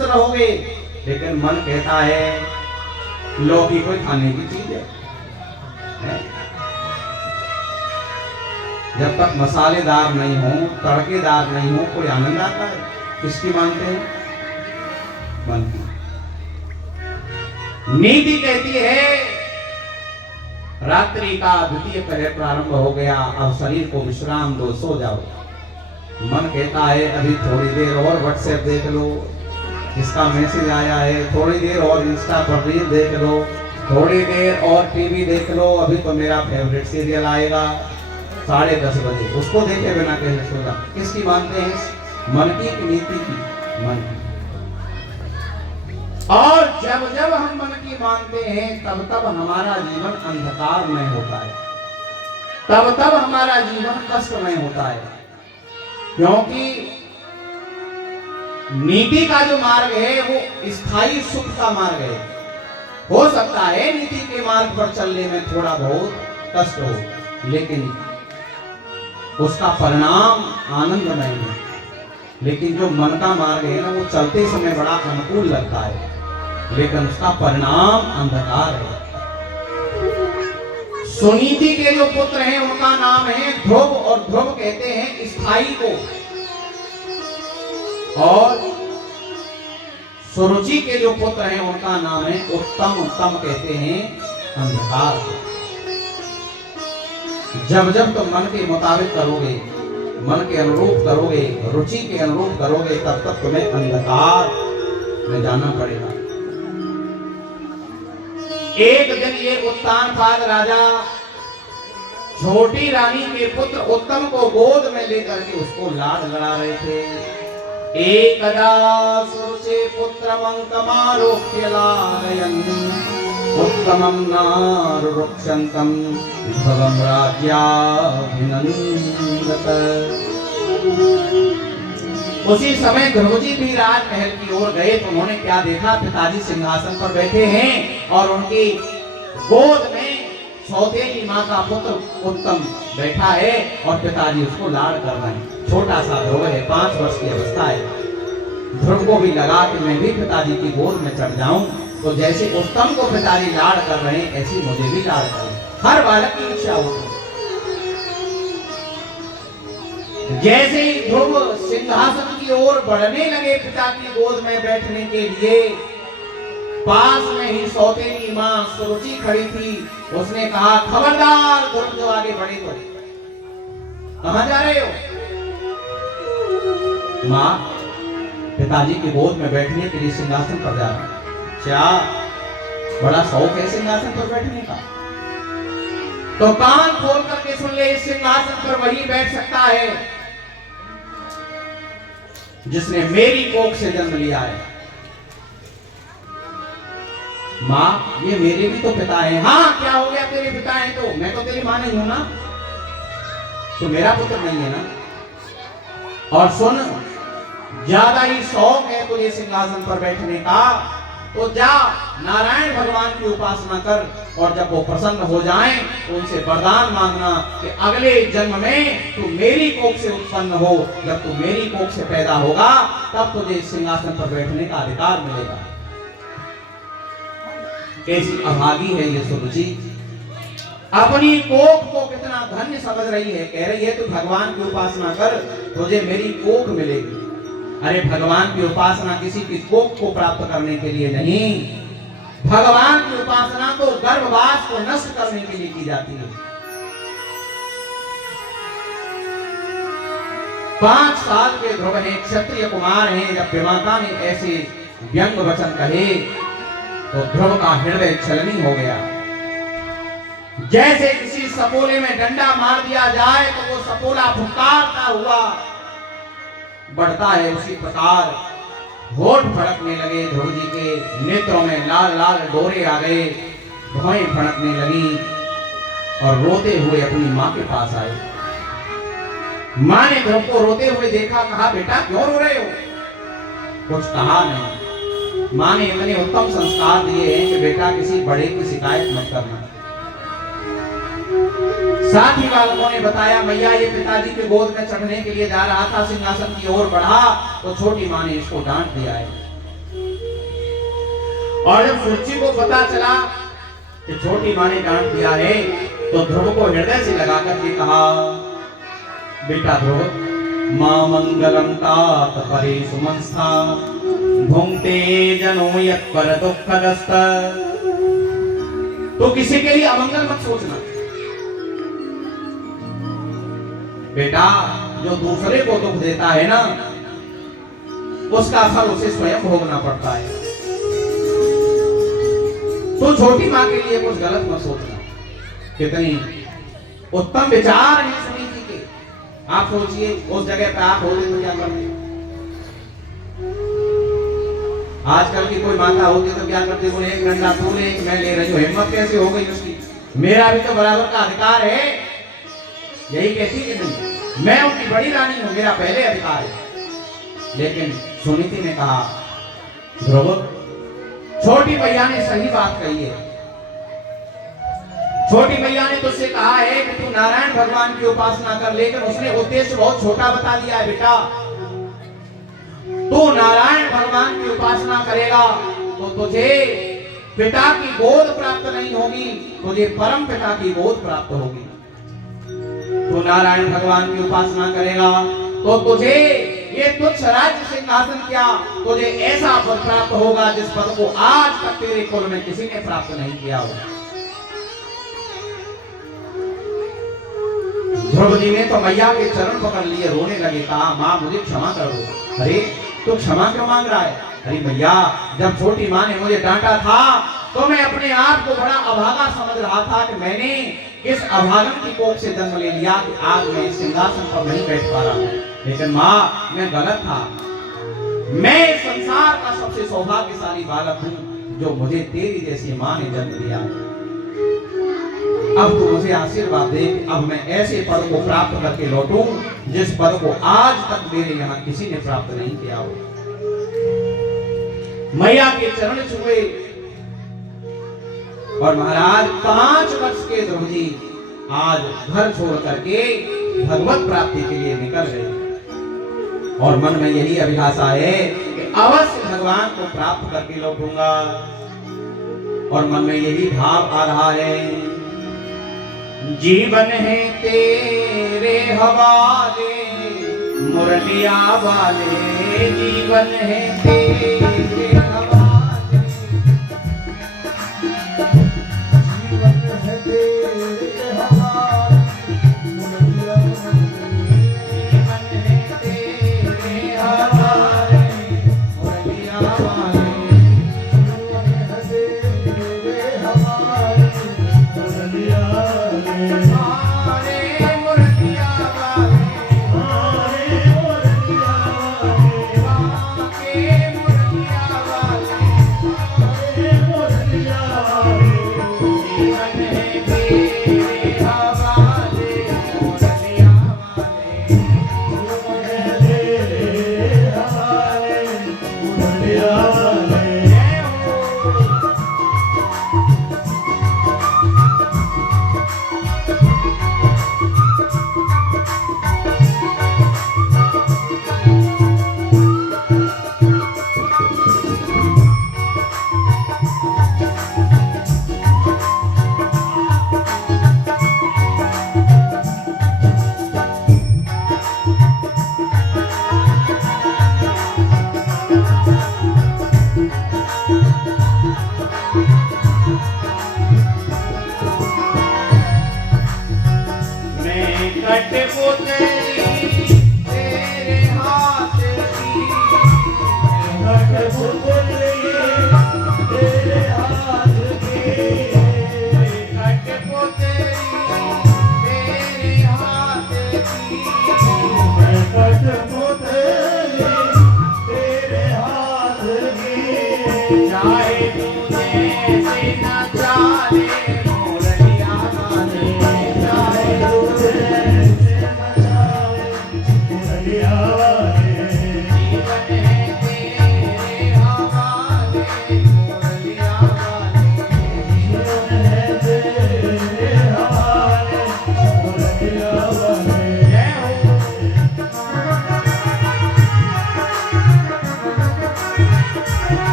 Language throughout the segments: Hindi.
स्वस्थ रहोगे। लेकिन मन कहता है लौकी कोई खाने की चीज है? जब तक मसालेदार नहीं हो, तड़केदार नहीं हो, कोई आनंद आता है? किसकी मानते हैं? मन की। नीति कहती है रात्रि का द्वितीय पहर प्रारंभ हो गया, अब शरीर को विश्राम दो, सो जाओ। मन कहता है अभी थोड़ी देर और व्हाट्सएप देख लो, इसका मैसेज आया है, थोड़ी देर और इंस्टा पर रील देख लो, थोड़ी देर और टीवी देख लो, अभी तो मेरा फेवरेट सीरियल आएगा 10:30 बजे, उसको देखे बिना कैसे सो जा। किसकी मानते हैं? मन की नीति की? मन की। और जब जब हम मन की मानते हैं तब तब हमारा जीवन अंधकार में होता है, तब तब हमारा जीवन कष्ट में होता है। क्योंकि नीति का जो मार्ग है वो स्थायी सुख का मार्ग है। हो सकता है नीति के मार्ग पर चलने में थोड़ा बहुत कष्ट हो, लेकिन उसका परिणाम आनंदमय है। लेकिन जो मन का मार्ग है ना, वो चलते समय बड़ा अनुकूल लगता है, लेकिन उसका परिणाम अंधकार है। सुनीति के जो पुत्र हैं उनका नाम है ध्रुव, और ध्रुव कहते हैं स्थायी को, और सुरुचि के जो पुत्र हैं उनका नाम है उत्तम, उत्तम कहते हैं अंधकार को। जब जब तुम मन के मुताबिक करोगे, मन के अनुरूप करोगे, रुचि के अनुरूप करोगे, तब तक तुम्हें अंधकार में जाना पड़ेगा। एक दिन ये उत्तानपाद राजा छोटी रानी के पुत्र उत्तम को गोद में लेकर के उसको लाड लड़ा रहे थे। एकदा सुरुचे पुत्रमंकमारोप्य लालयन् उत्तमं नारुरुक्षन्तं विभवं राज्याभिनन्दत। उसी समय ध्रुवजी भी राजमहल की ओर गए तो उन्होंने क्या देखा? पिताजी सिंहासन पर बैठे हैं और उनकी गोद में सौतेली माँ का पुत्र उत्तम बैठा है और पिताजी उसको लाड कर रहे हैं। छोटा सा ध्रुव है, 5 वर्ष की अवस्था है। ध्रुव को भी लगा कि मैं भी पिताजी की गोद में चढ़ जाऊं, तो जैसे उत्तम को पिताजी लाड कर रहे हैं ऐसी मुझे भी लाड करें। हर बालक की इच्छा होती है। जैसे ही ध्रुव सिंहासन की ओर बढ़ने लगे पिता की गोद में बैठने के लिए, पास में ही सौतेली मां सुरुचि खड़ी थी। उसने कहा खबरदार ध्रुव, जो आगे बढ़े तो। कहां जा रहे हो? मां, पिताजी की गोद में बैठने के लिए सिंहासन पर जा रहा हूं। क्या बड़ा शौक है सिंहासन पर बैठने का? तो कान खोल करके सुन ले, इस सिंहासन पर वही बैठ सकता है जिसने मेरी कोख से जन्म लिया है। माँ, ये मेरे भी तो पिता हैं। हाँ, क्या हो गया? तेरे पिता हैं तो मैं तो तेरी माँ नहीं हूं ना, तो मेरा पुत्र नहीं है ना। और सुन, ज्यादा ही शौक है तुझे सिंहासन पर बैठने का, तो जा नारायण भगवान की उपासना कर, और जब वो प्रसन्न हो जाएं तो उनसे वरदान मांगना कि अगले जन्म में तू मेरी कोख से उत्पन्न हो। जब तू मेरी कोख से पैदा होगा तब तुझे सिंहासन पर बैठने का अधिकार मिलेगा। कैसी अभागी है ये सुरुचि, अपनी कोख को कितना धन्य समझ रही है। कह रही है तू भगवान की उपासना कर, तुझे मेरी कोख मिलेगी। अरे भगवान की उपासना किसी की कोख को प्राप्त करने के लिए नहीं, भगवान की उपासना तो गर्भवास को नष्ट करने के लिए की जाती है। 5 साल के ध्रुव हैं, क्षत्रिय कुमार हैं। जब पिता ने ऐसे व्यंग वचन कहे तो ध्रुव का हृदय छलनी हो गया। जैसे किसी सपोले में डंडा मार दिया जाए तो वो सपोला फुफकारता हुआ बढ़ता है, उसी प्रकार होठ फड़कने लगे। ध्रुव जी के नेत्रों में लाल लाल डोरे आ गए, भौएं फड़कने लगी और रोते हुए अपनी माँ के पास आए। माँ ने ध्रुव को रोते हुए देखा, कहा बेटा क्यों रो रहे हो? कुछ कहा नहीं। माँ ने इतने उत्तम संस्कार दिए हैं कि बेटा किसी बड़े की शिकायत मत करना। साथी बालकों ने बताया, मैया ये पिताजी के गोद में चढ़ने के लिए जा रहा था, सिंहासन की ओर बढ़ा तो छोटी माँ ने इसको डांट दिया है। और जब सुरुचि को पता चला कि छोटी माँ ने डांट दिया है, तो ध्रुव को हृदय से लगाकर के कहा, बेटा ध्रुव, मां मंगलम तात परे सुमंस्था भुंक्ते जनो यत् पर दुःखदस्त। तो किसी के लिए अमंगल मत सोचना बेटा, जो दूसरे को दुख देता है ना, उसका असर उसे स्वयं भोगना पड़ता है। तो छोटी माँ के लिए कुछ गलत मत सोचना। कितनी उत्तम विचार है सुनी जी के। आप सोचिए उस जगह पे आप होते तो क्या करते? आजकल की कोई माता होती तो क्या करती? बोले एक घंटा तू ले, एक मैं ले रही हूँ। हिम्मत कैसे हो गई उसकी? मेरा भी तो बराबर का अधिकार है, यही कहती कि नहीं, मैं उनकी बड़ी रानी हूं, मेरा पहले अधिकार है। लेकिन सुनीति ने कहा, ध्रुव, छोटी मैया ने सही बात कही है। छोटी मैया ने तुझसे कहा है कि तू नारायण भगवान की उपासना कर, लेकिन उसने उद्देश्य बहुत छोटा बता दिया है। बेटा, तू नारायण भगवान की उपासना करेगा तो तुझे पिता की गोद प्राप्त नहीं होगी, तुझे परम पिता की गोद प्राप्त होगी। तू नारायण भगवान की उपासना करेगा तो तुझे ये तुच्छ राज्य सिंहासन क्या, तुझे ऐसा पद प्राप्त होगा जिस पद को आज तक तेरे कुल में किसी ने प्राप्त नहीं किया होगा। ध्रुव जी ने तो मैया के चरण पकड़ लिए, रोने लगे, कहा, माँ मुझे क्षमा कर दो। अरे तो क्षमा क्यों मांग रहा है? अरे मैया, जब छोटी माँ ने मुझे डांटा था तो मैं अपने आप को बड़ा अभागा समझ रहा था कि मैंने इस अभागन की कोख से जन्म ले लिया कि आज मैं इस सिंहासन पर नहीं बैठ पा रहा हूँ। लेकिन माँ, मैं गलत था। मैं संसार का सबसे सौभाग्यशाली बालक हूँ जो मुझे तेरी जैसी माँ ने जन्म दिया। अब तू मुझे आशीर्वाद दे, अब मैं ऐसे पद को प्राप्त करके लौटूं जिस पद को आज तक मेरे यहाँ किसी ने प्राप्त नहीं किया हो। मैया के चरण छुए और महाराज 5 वर्ष के ध्रुव जी आज घर छोड़ करके भगवत प्राप्ति के लिए निकल गए। और मन में यही अभिलाषा है कि अवश्य भगवान को प्राप्त करके लौटूंगा। और मन में यही भाव आ रहा है, जीवन है तेरे हवाले मुरलिया वाले, जीवन है तेरे हवाले, जीवन है तेरे हवाले मुरलिया वाले, जीवन है तेरे हवाले मुरलिया वाले, जीवन है तेरे हवाले मुरलिया वाले।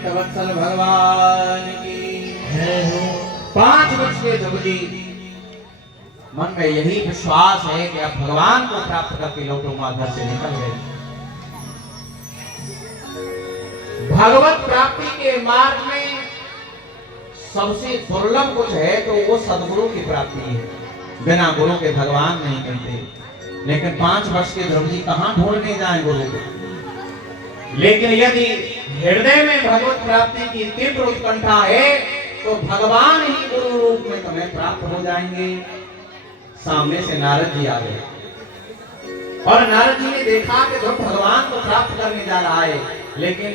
भक्तवत्सल भगवान की जय हो। 5 वर्ष के ध्रुव जी मन में यही विश्वास है कि अब भगवान को प्राप्त करके लौटूंगा, घर से निकल गए। भगवत प्राप्ति के मार्ग में सबसे दुर्लभ कुछ है तो वो सदगुरु की प्राप्ति है। बिना गुरु के भगवान नहीं मिलते। लेकिन 5 वर्ष के ध्रुव जी कहां ढूंढने जाए गुरु को। लेकिन यदि हृदय में भगवत प्राप्ति की तीव्र उत्कंठा है तो भगवान ही गुरु रूप में तुम्हें प्राप्त हो जाएंगे। सामने से नारद जी आ गए और नारद जी ने देखा कि जब भगवान को प्राप्त करने जा रहा है, लेकिन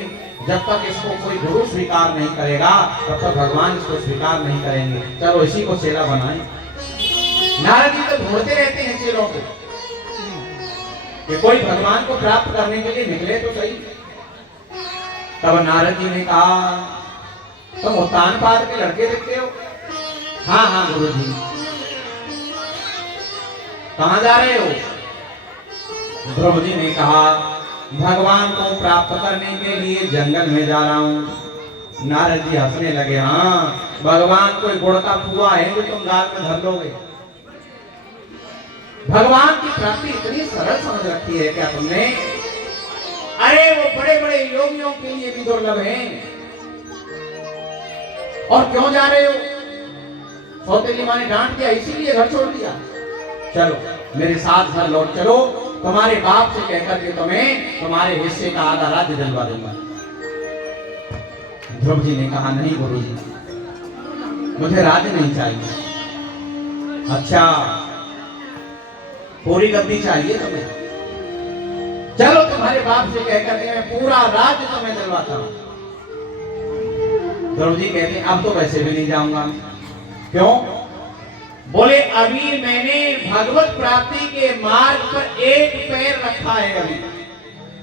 जब तक इसको कोई गुरु स्वीकार नहीं करेगा तब तक भगवान इसको स्वीकार नहीं करेंगे। चलो इसी को चेला बनाए। नारद जी तो ढूंढते रहते हैं चेलों को कि कोई भगवान को प्राप्त करने के लिए निकले तो सही। तब नारद जी ने कहा, तुम उत्तानपाद के लड़के देखते हो? हाँ हाँ गुरु जी। कहां जा रहे हो? ध्रुव जी ने कहा, भगवान को प्राप्त करने के लिए जंगल में जा रहा हूं। नारद जी हंसने लगे, हाँ भगवान कोई गुड़ का पुआ है जो तुम गाल में धर लोगे। भगवान की प्राप्ति इतनी सरल समझ रखी है क्या तुमने? अरे वो बड़े बड़े योगियों के लिए भी दुर्लभ है। और क्यों जा रहे हो? सौतेली माँ ने डांट दिया इसीलिए घर छोड़ दिया। चलो मेरे साथ घर लौट चलो, तुम्हारे बाप से कहकर के तुम्हें तुम्हारे हिस्से का आधा राज्य दिलवा दूंगा। ध्रुव जी ने कहा, नहीं गुरु जी, मुझे राज्य नहीं चाहिए। अच्छा पूरी गद्दी चाहिए तुम्हें? चलो तुम्हारे बाप से कहकर के मैं पूरा राज्य तुम्हें दिलवाता हूं। ध्रुव जी कहते हैं, अब तो वैसे भी नहीं जाऊंगा। क्यों? बोले अभी मैंने भगवत प्राप्ति के मार्ग पर एक पैर रखा है अभी,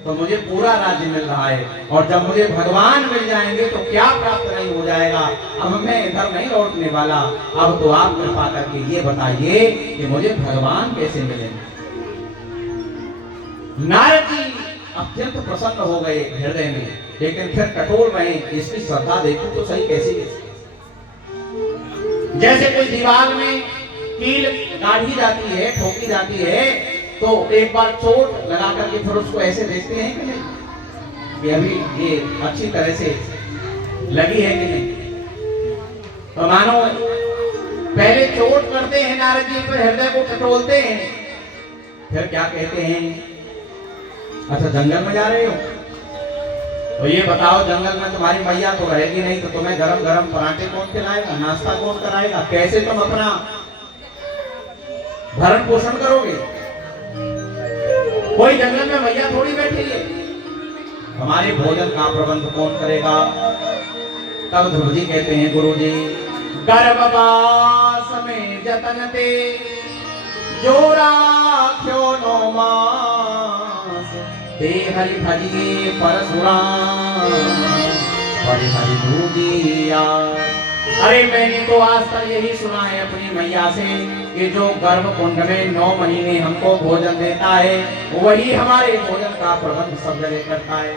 तो मुझे पूरा राज्य मिल रहा है। और जब मुझे भगवान मिल जाएंगे तो क्या प्राप्त नहीं हो जाएगा। अब मैं इधर नहीं लौटने वाला। अब तो आप कृपा करके ये बताइए कि मुझे भगवान कैसे मिलेंगे। नारद जी अत्यंत प्रसन्न हो गए हृदय में, लेकिन फिर कठोर रहे। इसकी श्रद्धा देखो तो सही कैसी कैसी। जैसे कोई दीवार में कील गाड़ी जाती है, ठोकी जाती है, तो एक बार चोट लगा करके फिर उसको ऐसे देखते हैं कि नहीं कि अभी ये अच्छी तरह से लगी है कि नहीं। तो मानो पहले चोट करते हैं नारद जी, फिर हृदय को टटोलते हैं, फिर क्या कहते हैं, अच्छा जंगल में जा रहे हो तो ये बताओ जंगल में तुम्हारी मैया तो रहेगी नहीं, तो तुम्हें गरम गरम पराठे कौन खिलाएगा, नाश्ता कौन कराएगा, कैसे तुम अपना भरण पोषण करोगे? कोई जंगल में मैया थोड़ी बैठी है। हमारे भोजन का प्रबंध कौन करेगा? तब ध्रुव जी कहते हैं, गुरु जी गर्भवास में जतन ते जोरा क्यों नो मास ते हरि भजिए परशुराम हरि हरि दूजिया। अरे मैंने तो आज तक यही सुना है अपनी मैया से कि जो गर्भ कुंड में 9 महीने हमको भोजन देता है वही हमारे भोजन का प्रबंध सब जगह करता है।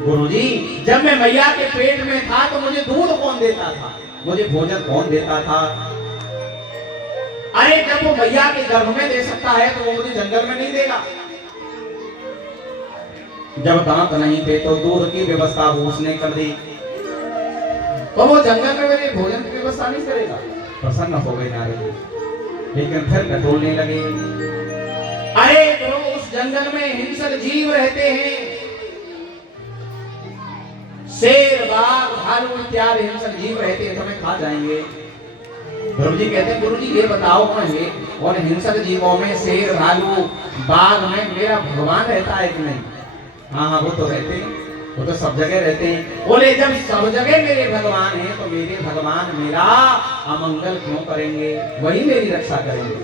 गुरुजी जब मैं मैया के पेट में था तो मुझे दूध कौन देता था, मुझे भोजन कौन देता था? अरे जब वो मैया के गर्भ में दे सकता है तो वो मुझे जंगल में नहीं देगा। जब दांत नहीं थे तो दूध की व्यवस्था उसने कर दी, तो वो जंगल में मेरे भोजन की व्यवस्था नहीं करेगा। प्रसन्न हो गए नारद जी, लेकिन फिर टटोलने लगे। अरे तो उस जंगल में हिंसक जीव रहते हैं, शेर बाघ भालू इत्यादि हिंसक जीव रहते हैं, तुम्हें खा जाएंगे। ध्रुव जी कहते हैं, गुरु जी ये बताओ और हिंसक जीवों में शेर भालू बाघ में मेरा भगवान रहता है कि नहीं? हाँ हाँ वो तो रहते हैं, वो तो सब जगह रहते हैं। बोले जब सब जगह मेरे भगवान हैं तो मेरे भगवान मेरा अमंगल क्यों करेंगे, वही मेरी रक्षा करेंगे।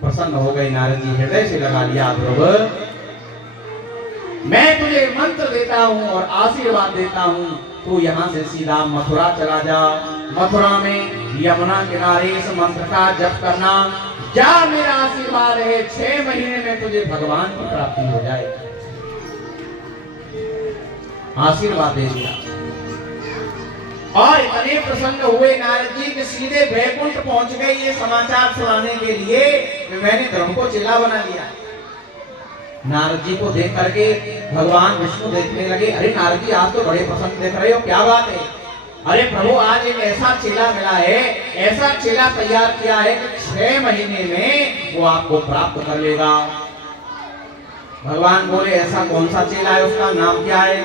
प्रसन्न हो गए नारद जी, हृदय से लगा लिया, ध्रुव मैं तुझे मंत्र देता हूँ और आशीर्वाद देता हूँ, तू यहाँ से सीधा मथुरा चला जा। मथुरा में यमुना किनारे इस मंत्र का जप करना, जा मेरा आशीर्वाद है 6 महीने में तुझे भगवान की प्राप्ति हो जाए। आशीर्वाद दे दिया। और इतने प्रसन्न हुए नारद जी कि सीधे वैकुंठ पहुंच गए ये समाचार सुनाने के लिए कि मैंने ध्रुव को चेला बना लिया। नारद जी को देख करके भगवान विष्णु देखने लगे, अरे नारद जी आप तो बड़े प्रसन्न दिख रहे हो, क्या बात है? अरे प्रभु आज एक ऐसा चेला मिला है, ऐसा चेला तैयार किया है कि 6 महीने में वो आपको प्राप्त कर लेगा। भगवान बोले ऐसा कौन सा चेला है, उसका नाम क्या है?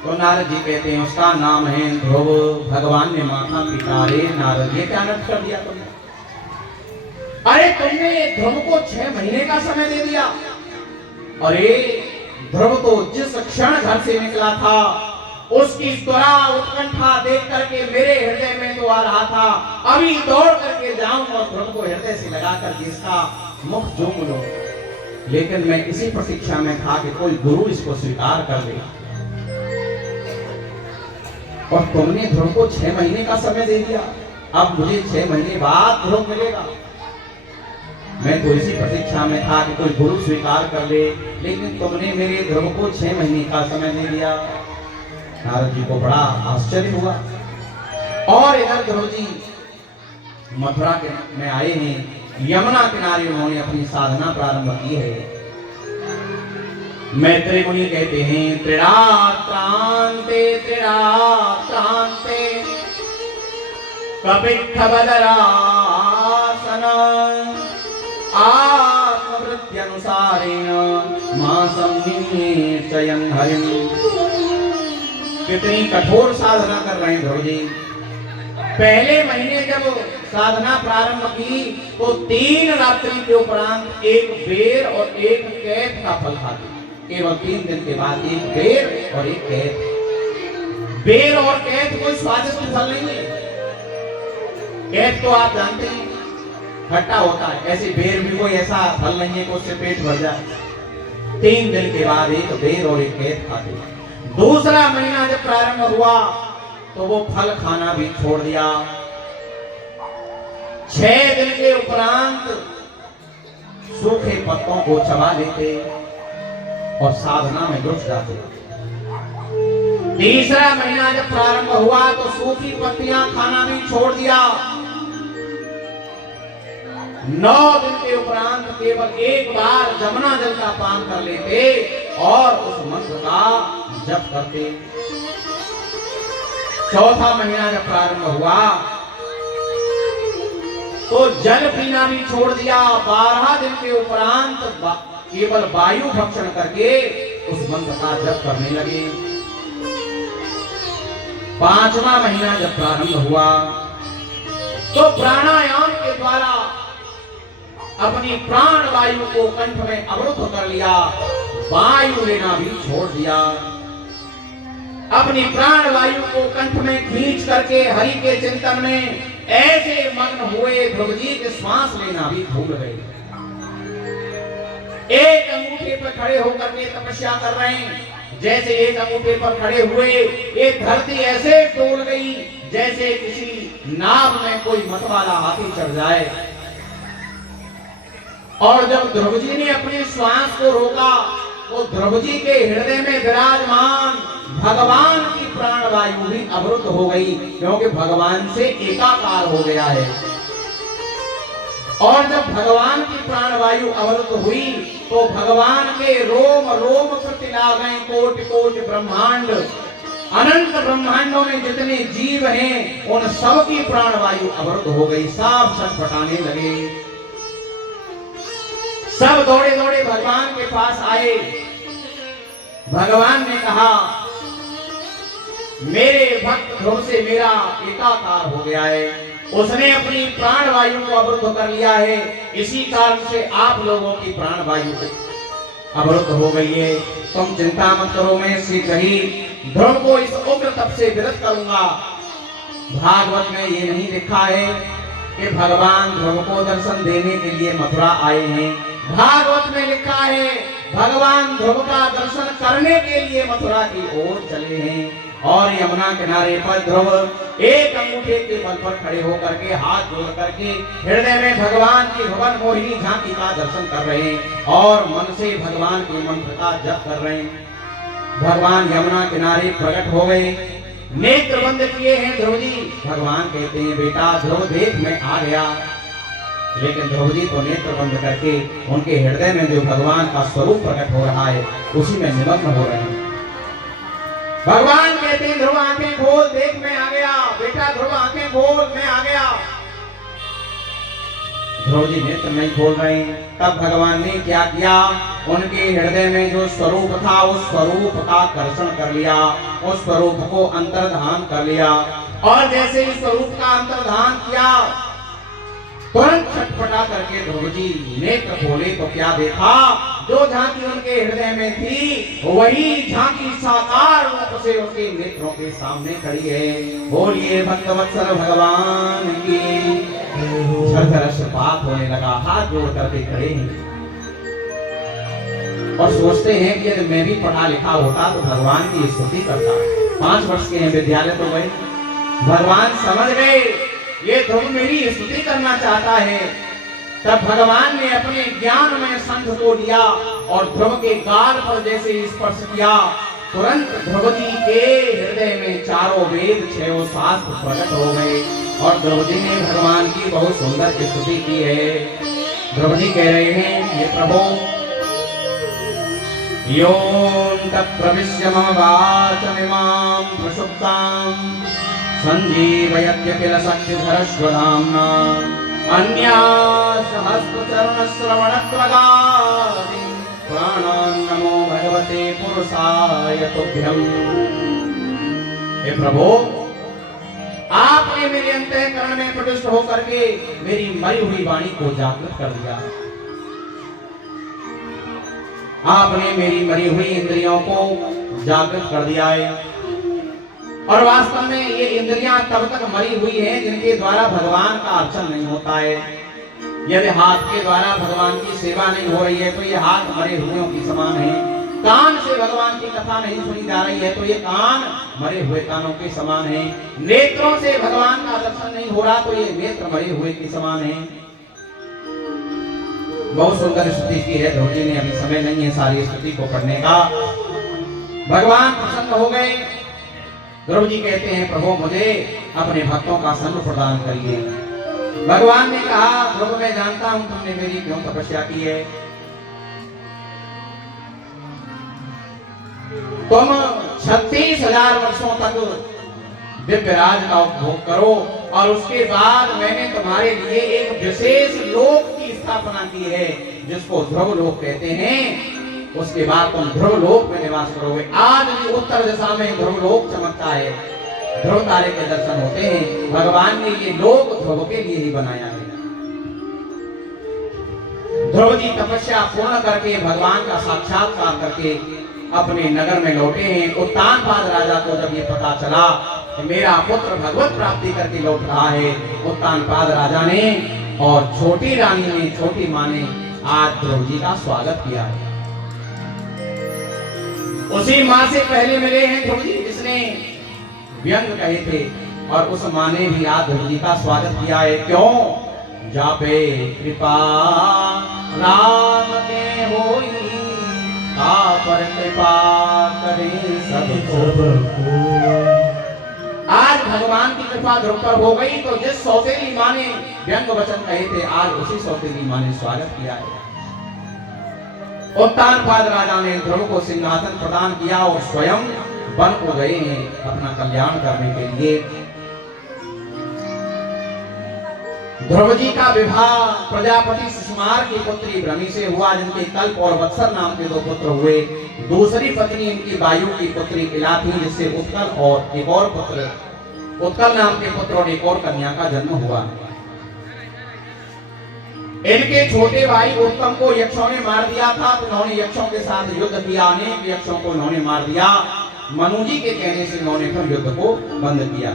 तो नारद जी कहते हैं उसका नाम है ध्रुव। भगवान ने माथा पिटा, रे नारद ये क्या नट कर दिया तुमने? अरे तुमने ध्रुव को 6 महीने का समय दे दिया। अरे ध्रुव तो जिस क्षण घर से निकला था उसकी त्वरा उत्कंठा देख करके मेरे हृदय में तो आ रहा था, अभी दौड़ करके जाऊं और ध्रुव को हृदय से लगा करके इसका मुख चूम लूं। लेकिन मैं इसी प्रतीक्षा में था कि कोई गुरु इसको स्वीकार कर ले, और तुमने ध्रुव को 6 महीने का समय दे दिया। अब मुझे 6 महीने बाद ध्रुव मिलेगा। मैं तो इसी प्रतीक्षा में था कि कोई गुरु स्वीकार कर ले, लेकिन तुमने मेरे ध्रुव को 6 महीने का समय दे दिया। नारद जी को बड़ा आश्चर्य हुआ। और इधर ध्रुव जी मथुरा के में आए हैं, यमुना किनारे उन्होंने अपनी साधना प्रारंभ की है। मैत्री मुनि कहते हैं त्रिरात्रांते त्रिरात्रांते कपित्थवदरासन आत्मवृत्त्यनुसारेण मासं निश्चयं हरिं। कितनी कठोर साधना कर रहे हैं ध्रुव जी। पहले महीने जब साधना प्रारंभ की तो 3 रात्रि के उपरांत एक बेर और एक कैथ का फल खाते। केवल 3 दिन के बाद एक बेर और एक कैथ। बेर और कैथ कोई स्वादिष्ट फल नहीं है। कैथ तो आप जानते हैं खट्टा होता है, ऐसे बेर भी कोई ऐसा फल नहीं है कि उससे पेट भर जाए। 3 दिन के बाद एक बेर और एक कैथ खाते। दूसरा महीना जब प्रारंभ हुआ तो वो फल खाना भी छोड़ दिया। 6 दिन के उपरांत सूखे पत्तों को चबा लेते और साधना में घुस जाते। तीसरा महीना जब प्रारंभ हुआ तो सूखी पत्तियां खाना भी छोड़ दिया। 9 दिन के उपरांत केवल एक बार जमुना जल का पान कर लेते और उस मंत्र का जप करते। चौथा महीना जब प्रारंभ हुआ तो जल पीना भी छोड़ दिया। 12 दिन के उपरांत केवल वायु भक्षण करके उस मंत्र का जप करने लगे। 5वां महीना जब प्रारंभ हुआ तो प्राणायाम के द्वारा अपनी प्राण वायु को कंठ में अवरुद्ध कर लिया, वायु लेना भी छोड़ दिया। अपनी प्राण वायु को कंठ में खींच करके हरि के चिंतन में ऐसे मग्न हुए ध्रुव जी के श्वास लेना भी भूल गए। एक अंगूठे पर खड़े होकर के तपस्या कर रहे हैं। जैसे एक अंगूठे पर खड़े हुए एक धरती ऐसे डोल गई जैसे किसी नाव में कोई मतवाला हाथी चढ़ जाए। और जब ध्रुव जी ने अपने श्वास को रोका तो ध्रुव जी के हृदय में विराजमान भगवान की प्राण वायु भी अवरुद्ध हो गई, क्योंकि भगवान से एकाकार हो गया है। और जब भगवान की प्राण वायु अवरुद्ध हुई तो भगवान के रोम रोम प्रतिला गए कोटि कोटि ब्रह्मांड। अनंत ब्रह्मांडों में जितने जीव हैं उन सब की प्राण वायु अवरुद्ध हो गई, सब छटपटाने लगे। सब दौड़े दौड़े भगवान के पास आए। भगवान ने कहा मेरे भक्त ध्रुव से मेरा एकाकार हो गया है, उसने अपनी प्राण वायु को अवरुद्ध कर लिया है, इसी कारण से आप लोगों की प्राण वायु अवरुद्ध हो गई है। तुम चिंता मत करो, मैं शीघ्र ही ध्रुव को इस उग्र तप से विरत करूंगा। भागवत में ये नहीं लिखा है कि भगवान ध्रुव को दर्शन देने के लिए मथुरा आए हैं। भागवत में लिखा है भगवान ध्रुव का दर्शन करने के लिए मथुरा की ओर चले हैं। और यमुना किनारे पर ध्रुव एक अंगूठे के बल पर खड़े होकर के हाथ जोड़ करके हृदय में भगवान की भुवन मोहिनी झांकी का दर्शन कर रहे हैं और मन से भगवान के मंत्र का जप कर रहे हैं। भगवान यमुना किनारे प्रकट हो गए। नेत्र बंद किए हैं ध्रुव जी। भगवान कहते हैं बेटा ध्रुव देख मैं आ गया। लेकिन ध्रुव जी तो नेत्र बंद करके उनके हृदय में जो भगवान का स्वरूप प्रकट हो रहा है उसी में निमग्न हो रहे हैं। भगवान कहते हैं ध्रुव आंखें खोल, देख मैं आ गया। बेटा ध्रुव आंखें खोल, मैं आ गया। ध्रुव जी नेत्र नहीं खोल रहे। तब भगवान ने क्या किया, उनके हृदय में जो स्वरूप था उस स्वरूप का दर्शन कर लिया, उस स्वरूप को अंतर्धान कर लिया। और जैसे ही स्वरूप का अंतर्धान किया तुरंत छटपटा करके ध्रुव जी नेत्र खोले तो क्या देखा, जो झांकी उनके हृदय में थी वही झांकी साकार रूप से उनके नेत्रों के सामने खड़ी है। बोलिए भक्तवत्सल भगवान की। शरशरपात होने लगा, हाथ जोड़ करके खड़े हैं और सोचते हैं कि यदि मैं भी पढ़ा लिखा होता तो भगवान की स्तुति करता। 5 वर्ष के हैं, विद्यालय तो गए। भगवान समझ गए ये ध्रुव मेरी स्तुति करना चाहता है। तब भगवान ने अपने ज्ञान में संघ को लिया और ध्रुव के गाल पर जैसे स्पर्श किया तुरंत ध्रुव जी के हृदय में चारों वेद 6 शास्त्र प्रकट हो गए। और ध्रुव जी ने भगवान की बहुत सुंदर स्तुति की है। ध्रुव जी कह रहे हैं, ये प्रभु योऽन्तः प्रविश्य मम वाचमिमां प्रसुप्तां संजीवयत्य किल शक्तिधरस्वधाम्ना अन्या सहस्रचरणश्रवणत्वगादि प्राणान् नमो भगवते पुरुषाय तुभ्यम्। हे प्रभु आपने मेरे अंतःकरण में प्रविष्ट होकर के मेरी मरी हुई वाणी को जागृत कर दिया। आपने मेरी मरी हुई इंद्रियों को जागृत कर दिया है। और वास्तव में ये इंद्रियां तब तक मरी हुई हैं जिनके द्वारा भगवान का अर्चन नहीं होता है। यदि हाथ के द्वारा भगवान की सेवा नहीं हो रही है तो ये हाथ मरे हुए के समान है। कान से भगवान की कथा नहीं सुनी जा रही है तो ये कान मरे हुए कानों के समान है। नेत्रों से भगवान का दर्शन नहीं हो रहा तो ये नेत्र मरे हुए के समान है। बहुत सुंदर स्तुति की है ध्रुव जी ने। अभी समय नहीं है सारी स्तुति को पढ़ने का। भगवान प्रसन्न हो गए। ध्रुव जी कहते हैं प्रभु मुझे अपने भक्तों का संग प्रदान करिए। भगवान ने कहा ध्रुव मैं जानता हूं तुमने मेरी क्यों तपस्या की है। तुम 36,000 वर्षों तक दिव्य राज का उपभोग करो और उसके बाद मैंने तुम्हारे लिए एक विशेष लोक की स्थापना की है जिसको ध्रुव लोक कहते हैं। उसके बाद तुम ध्रुव लोक में निवास करोगे। आज भी उत्तर दिशा में ध्रुव लोक चमकता है, ध्रुव तारे के दर्शन होते हैं। भगवान ने ये लोक ध्रुव के लिए ही बनाया है। ध्रुव जी तपस्या पूर्ण करके भगवान का साक्षात्कार करके अपने नगर में लौटे हैं। उत्तानपाद राजा को जब ये पता चला कि मेरा पुत्र भगवत प्राप्ति करके लौट रहा है, उत्तानपाद राजा ने और छोटी रानी ने, छोटी माँ ने आज ध्रुव जी का स्वागत किया है। उसी माँ से पहले मिले हैं ध्रुव जी जिसने व्यंग कहे थे और उस माँ ने भी आज ध्रुव जी का स्वागत किया है। क्यों? जापे कृपा राम के होई पर कृपा करे सबको। आज भगवान की कृपा ध्रुव पर हो गई तो जिस सौतेली माँ ने व्यंग वचन कहे थे आज उसी सौतेली माँ ने स्वागत किया है। उत्तानपाद राजा ने ध्रुव को सिंहासन प्रदान किया और स्वयं वन को गए हैं अपना कल्याण करने के लिए। ध्रुव जी का विवाह प्रजापति सुकुमार की पुत्री भ्रमी से हुआ जिनके कल्प और वत्सर नाम के 2 पुत्र हुए। दूसरी पत्नी इनकी वायु की पुत्री इला थी जिससे उत्कल और एक और पुत्र उत्कल नाम के पुत्र और एक और कन्या का जन्म हुआ। इनके छोटे भाई उत्तम को यक्षों ने मार दिया था तो उन्होंने यक्षों के साथ युद्ध किया। अनेक यक्षों को उन्होंने मार दिया। मनु जी के कहने से उन्होंने फिर युद्ध को बंद किया।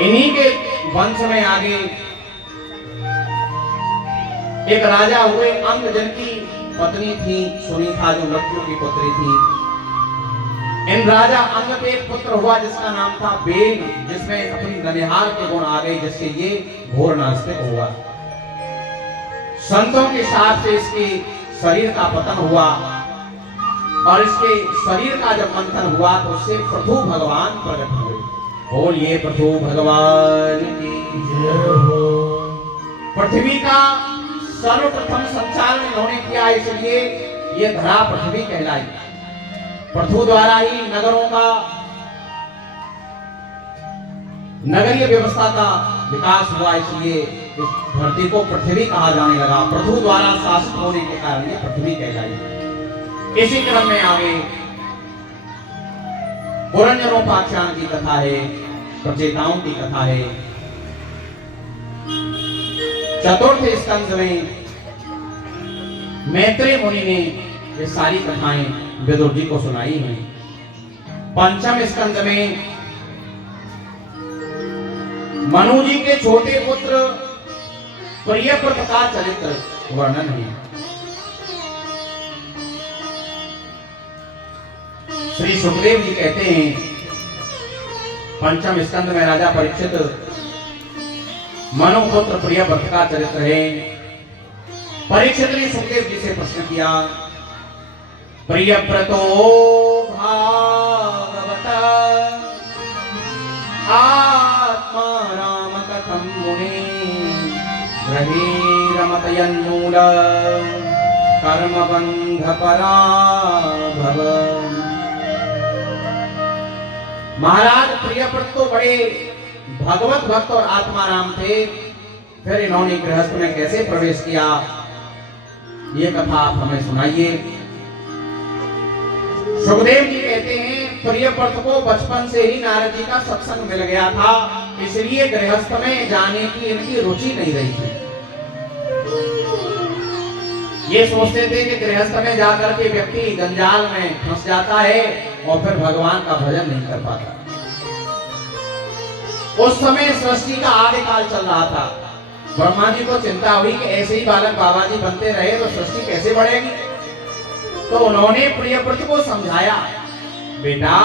इन्हीं के वंश में आगे एक राजा हुए अंग जिनकी पत्नी थी सुनीता जो मृत्यु की पुत्री थी। इन राजा अंग के एक पुत्र हुआ जिसका नाम था बेन जिसमें अपनी ननिहाल के गुण आ गए जिससे ये घोर नास्तिक हुआ। संतों के साथ से इसके शरीर का पतन हुआ। और इसके शरीर का जब मंथन हुआ तो उससे पृथु भगवान प्रकट हुए। बोलिए पृथु भगवान की जय हो। पृथ्वी का सर्वप्रथम संचालन इन्होंने किया, इसलिए ये धरा पृथ्वी कहलाई। पृथु द्वारा ही नगरों का, नगरीय व्यवस्था का विकास हुआ, इसलिए इस धरती को पृथ्वी कहा जाने लगा। पृथु द्वारा शासित होने के कारण ये पृथ्वी कहलाई। इसी क्रम में आगे पुरंजनोपाख्यान की कथा है, प्रचेताओं की कथा है। चतुर्थ स्कंध में मैत्रेय मुनि ने ये सारी कथाएं विदुर जी को सुनाई हैं। पंचम स्कंध में मनु जी के छोटे पुत्र प्रियव्रत का चरित्र वर्णन है। श्री सुखदेव जी कहते हैं, पंचम स्कंद में राजा परीक्षित मनु पुत्र प्रियव्रत का चरित्र है। परीक्षित ने सुखदेव जी से प्रश्न किया, प्रियव्रतो भागवत आत्मा राम कथम मुनि ग्रहे रमतयन्मूल कर्म बंध पराभव। महाराज प्रियव्रत तो बड़े भगवत भक्त और आत्माराम थे, फिर इन्होंने गृहस्थ में कैसे प्रवेश किया, ये कथा आप हमें सुनाइए। सुखदेव जी कहते हैं, प्रियव्रत को बचपन से ही नारद जी का सत्संग मिल गया था, इसलिए गृहस्थ में जाने की इनकी रुचि नहीं रही थी। ये सोचते थे कि गृहस्थ में जाकर के व्यक्ति जंजाल में फंस जाता है और फिर भगवान का भजन नहीं कर पाता। उस समय सृष्टि का आदि काल चल रहा था। ब्रह्मा जी को चिंता हुई कि ऐसे ही बालक बाबा जी बनते रहे तो सृष्टि कैसे बढ़ेगी। तो उन्होंने प्रियव्रत को समझाया, बेटा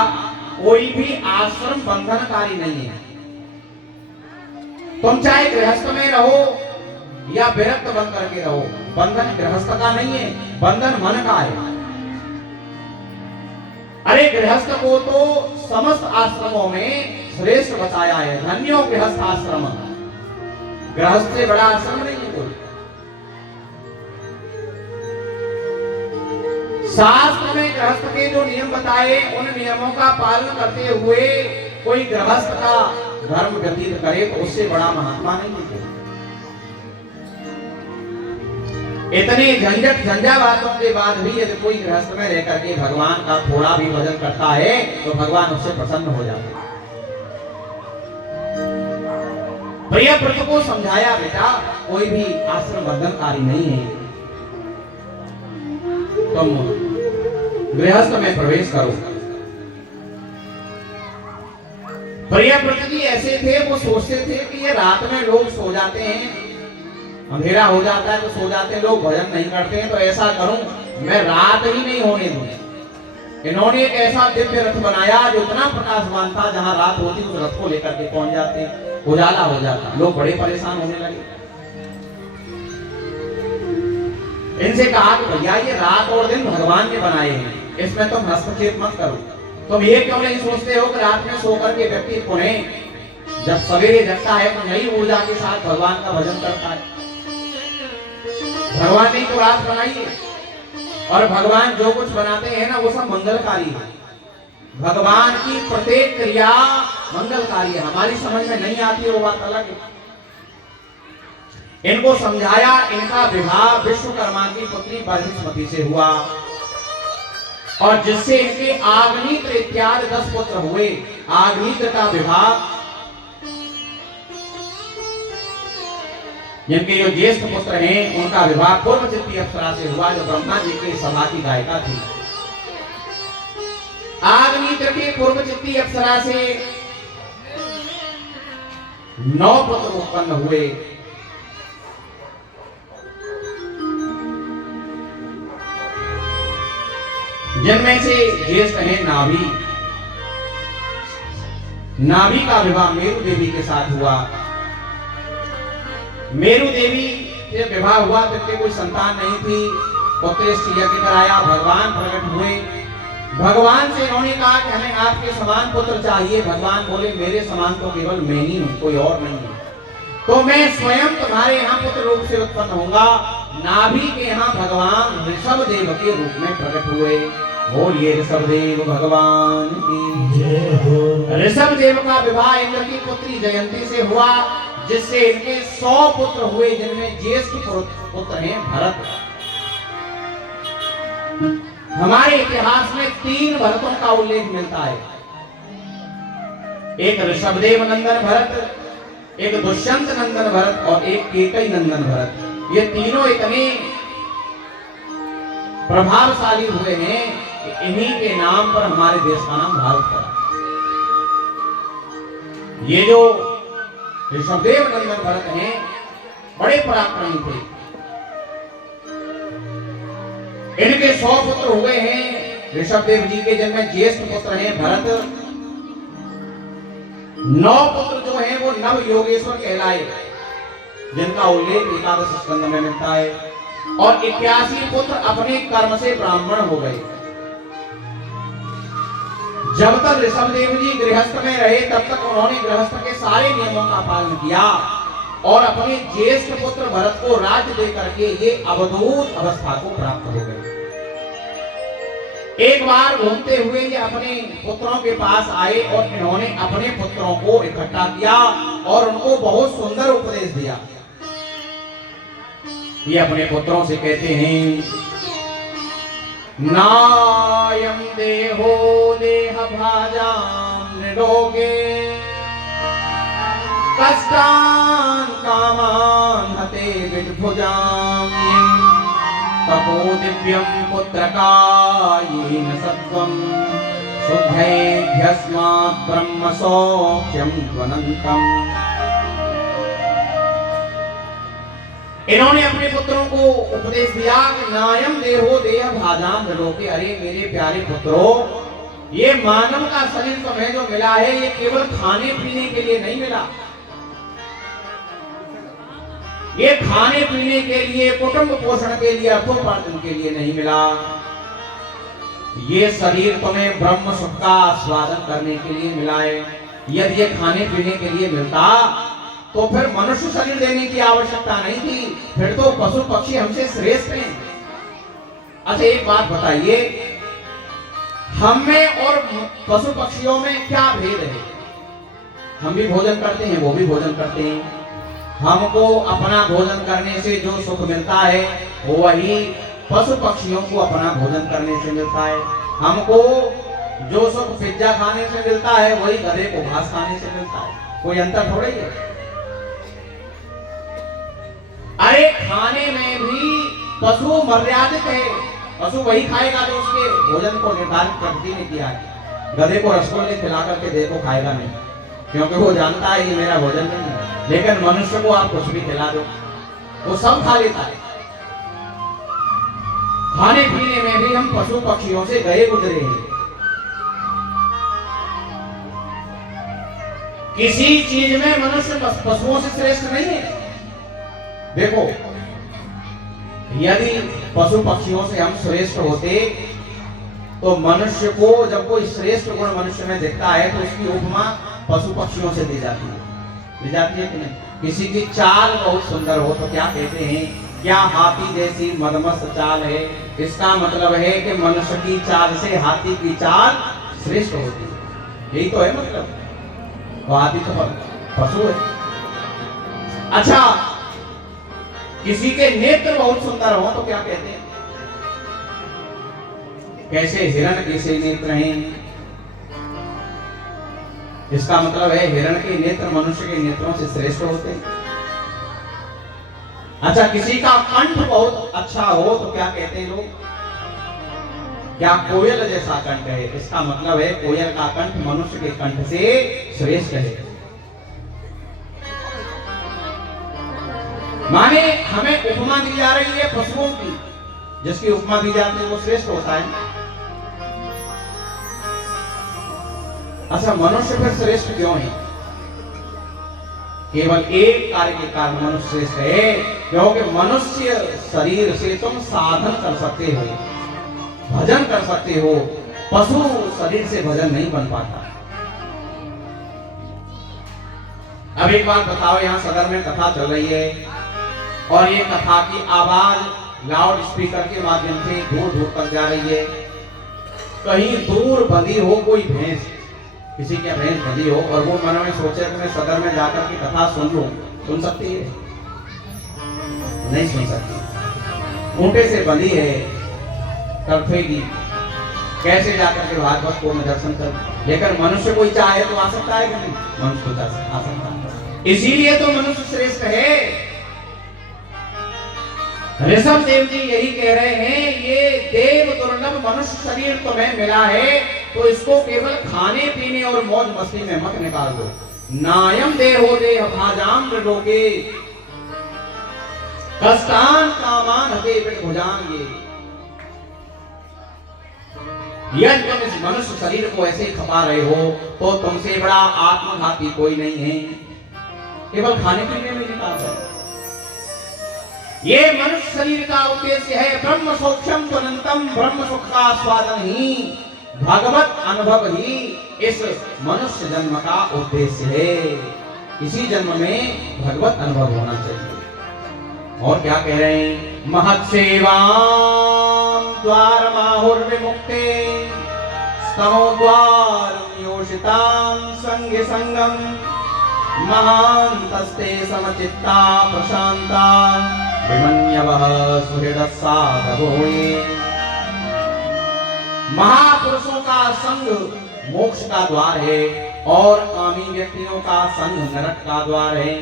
कोई भी आश्रम बंधनकारी नहीं है। तुम चाहे गृहस्थ में रहो या विरक्त बन करके रहो, बंधन गृहस्थ का नहीं है, बंधन मन का है। अरे गृहस्थ को तो समस्त आश्रमों में श्रेष्ठ बताया है, धन्यो गृहस्थ आश्रम। गृहस्थ से बड़ा आश्रम नहीं है कोई। शास्त्र में गृहस्थ के जो नियम बताए, उन नियमों का पालन करते हुए कोई गृहस्थ का धर्म व्यतीत करे तो उससे बड़ा महात्मा नहीं है। इतने झंझट झंझावातों के बाद भी यदि कोई गृहस्थ में रहकर के भगवान का थोड़ा भी भजन करता है तो भगवान उससे प्रसन्न हो जाते हैं। प्रियव्रत को समझाया, बेटा कोई भी आश्रम बंधनकारी नहीं है, तुम गृहस्थ में प्रवेश करो। प्रियव्रत जी ऐसे थे, वो सोचते थे कि ये रात में लोग सो जाते हैं, अंधेरा हो जाता है तो सो जाते हैं लोग, भजन नहीं करते हैं, तो ऐसा करूं मैं रात ही नहीं होने दूं। इन्होंने एक ऐसा दिव्य रथ बनाया जो इतना प्रकाशवान था, जहां रात होती उस रथ को लेकर के पहुंच जाते, उजाला हो जाता। लोग बड़े परेशान होने लगे। इनसे कहा कि भैया ये रात और दिन भगवान ने बनाए हैं, इसमें तुम हस्तक्षेप मत करो। तुम ये क्यों नहीं सोचते हो कि रात में सोकर के व्यक्ति पुनः जब सवेरे जगता है तो नई ऊर्जा के साथ भगवान का भजन करता है। भगवान ने तो रात बनाई है, और भगवान जो कुछ बनाते हैं ना वो सब मंगलकारी है। भगवान की प्रत्येक क्रिया मंगलकारी है, हमारी समझ में नहीं आती वो बात अलग है। इनको समझाया, इनका विवाह विश्वकर्मा की पुत्री बृहस्पति से हुआ, और जिससे इनके आग्नित्र इत्यादि 10 पुत्र हुए। आग्नित्र का विवाह, जिनके जो ज्येष्ठ पुत्र हैं उनका विवाह पूर्वचित्ती अप्सरा से हुआ, जो ब्रह्मा जी की सभा की गायिका थी। आग्नित्र के पूर्वचित्ती अप्सरा से 9 पुत्र उत्पन्न हुए। जिनमें से ज्येष्ठ है नाभि। नाभि का विवाह मेरु देवी के साथ हुआ। मेरु देवी से विवाह हुआ, जिनके कोई संतान नहीं थी, पुत्रेष्टि यज्ञ कराया, भगवान प्रकट हुए। भगवान से इन्होंने कहा कि हमें आपके समान पुत्र चाहिए। भगवान बोले मेरे समान तो केवल मैं ही हूं, कोई और नहीं है। तो मैं स्वयं तुम्हारे यहाँ पुत्र रूप से उत्पन्न होगा। नाभि के यहाँ भगवान ऋषभ देव के रूप में प्रकट हुए। बोलिए ऋषभ देव भगवान की जय हो। ऋषभ देव का विवाह इंद्र की पुत्री जयंती से हुआ, जिससे इनके 100 पुत्र हुए, जिनमें ज्येष्ठ पुत्र हैं भरत। हमारे इतिहास में 3 भरतों का उल्लेख मिलता है। एक ऋषभदेव नंदन भरत, एक दुष्यंत नंदन भरत और एक केकई नंदन भरत। ये तीनों इतने प्रभावशाली हुए हैं कि इन्हीं के नाम पर हमारे देश का नाम भारत पड़ा। ये जो ऋषभदेव नंदन भरत हैं, बड़े पराक्रमी थे। इनके 100 पुत्र हुए हैं। ऋषभदेव जी के जन्म ज्येष्ठ पुत्र हैं भरत। 9 पुत्र जो हैं वो नव योगेश्वर कहलाए, जिनका उल्लेख एकादश स्कंद में मिलता है। और 81 पुत्र अपने कर्म से ब्राह्मण हो गए। जब तक ऋषभदेव जी गृहस्थ में रहे, तब तक उन्होंने गृहस्थ के सारे नियमों का पालन किया और अपने ज्येष्ठ पुत्र भरत को राज्य देकर के ये अवधूत अवस्था को प्राप्त हो गए। एक बार घूमते हुए ये अपने पुत्रों के पास आए और इन्होंने अपने पुत्रों को इकट्ठा किया और उनको बहुत सुंदर उपदेश दिया। ये अपने पुत्रों से कहते हैं, नायम देहो देह भाजाम निरोगे कष्टान कामान हते विभुजाम तपो दिव्यम पुत्रकायेन सत्वम शुद्धैभ्यस्मात् ब्रह्म सौख्यम त्वनन्तम। इन्होंने अपने पुत्रों को उपदेश दिया कि नायम देहो देह भाजाम निरोगे। अरे मेरे प्यारे पुत्रों, ये मानव का शरीर तुम्हें जो मिला है, ये केवल खाने पीने के लिए नहीं मिला। ये खाने पीने के लिए, कुटुंब पोषण के लिए, अर्थोपार्जन के लिए नहीं मिला। ये शरीर तुम्हें ब्रह्म सुख का आस्वादन करने के लिए मिला है। यदि ये खाने पीने के लिए मिलता तो फिर मनुष्य शरीर देने की आवश्यकता नहीं थी, फिर तो पशु पक्षी हमसे श्रेष्ठ हैं। अच्छा एक बात बताइए, हम में और पशु पक्षियों में क्या भेद है? हम भी भोजन करते हैं, वो भी भोजन करते हैं। हमको अपना भोजन करने से जो सुख मिलता है, वही पशु पक्षियों को अपना भोजन करने से मिलता है। हमको जो सुख पिज्जा खाने से मिलता है, वही गधे को घास खाने से मिलता है। कोई अंतर थोड़ा ही है। अरे खाने में भी पशु मर्यादित है। पशु वही खाएगा जो उसके भोजन को निर्धारित प्रकृति ने किया है। गधे को रसगुल्ले खिला करके देखो, खाएगा नहीं, क्योंकि वो जानता है ये मेरा भोजन नहीं है। लेकिन मनुष्य को आप कुछ भी खिला दो, वो सब खा लेता है। खाने पीने में भी हम पशु पक्षियों से गए गुजरे हैं। किसी चीज में मनुष्य पशुओं से श्रेष्ठ नहीं है। देखो, यदि पशु पक्षियों से हम श्रेष्ठ होते तो मनुष्य को जब कोई श्रेष्ठ गुण मनुष्य में दिखता है तो उसकी उपमा पशु पक्षियों से दी जाती है। दी जाती है कि नहीं? किसी की चाल बहुत सुंदर हो तो क्या कहते हैं, क्या हाथी जैसी मदमस्त चाल है। इसका मतलब है कि मनुष्य की चाल से हाथी की चाल श्रेष्ठ होती है। यही तो है मतलब। तो हाथी तो पशु है। अच्छा, किसी के नेत्र बहुत सुंदर हो तो क्या कहते हैं? कैसे हिरण कैसे नेत्र हैं। इसका मतलब है हिरण के नेत्र मनुष्य के नेत्रों से श्रेष्ठ होते हैं। अच्छा, किसी का कंठ बहुत अच्छा हो तो क्या कहते हैं लोग? क्या कोयल जैसा कंठ है। इसका मतलब है कोयल का कंठ मनुष्य के कंठ से श्रेष्ठ है। माने हमें उपमा दी जा रही है पशुओं की, जिसकी उपमा दी जाती है वो श्रेष्ठ होता है। अच्छा, मनुष्य फिर श्रेष्ठ क्यों है? केवल एक कार्य के कारण मनुष्य श्रेष्ठ है, क्योंकि मनुष्य शरीर से तुम साधन कर सकते हो, भजन कर सकते हो, पशु शरीर से भजन नहीं बन पाता। अब एक बात बताओ, यहाँ सदर में कथा चल रही है और ये कथा की आवाज लाउड स्पीकर के माध्यम से दूर दूर तक जा रही है। कहीं दूर बंधी हो कोई भैंस, किसी की भैंस बंधी हो और वो मन में सोचे कि मैं सदर में जाकर के कथा सुन लूं, सुन सकती है? नहीं सुन सकती। ऊंटे से बंधी है, तड़फेगी, कैसे जाकर के भागवत को दर्शन कर। लेकिन मनुष्य कोई चाहे तो आ सकता है कि नहीं? मनुष्य को आ सकता है, इसीलिए तो मनुष्य श्रेष्ठ है। ऋषभ देव जी यही कह रहे हैं, ये देव दुर्लभ मनुष्य शरीर तुम्हें मिला है तो इसको केवल खाने पीने और मौज मस्ती में मत निकाल दो। नायम देहो देह भाजाम लोगे कष्टान कामान हते भुजांगे। यदि तुम इस मनुष्य शरीर को ऐसे खपा रहे हो तो तुमसे बड़ा आत्मघाती कोई नहीं है, केवल खाने पीने में निकाल दो। ये मनुष्य शरीर का उद्देश्य है ब्रह्म सौख्यम त्वनंतम, ब्रह्म सुख का स्वादन ही, भगवत अनुभव ही इस मनुष्य जन्म का उद्देश्य है। इसी जन्म में भगवत अनुभव होना चाहिए। और क्या कह रहे हैं? महत् सेवां द्वार माहुर विमुक्ते स्तमो द्वार योषितां संग संगम महान्तस्ते समचित्ता प्रशांता विमन्यवः सुहृदः साधवो। महापुरुषों का संग मोक्ष का द्वार है और कामी व्यक्तियों का संग नरक का द्वार है,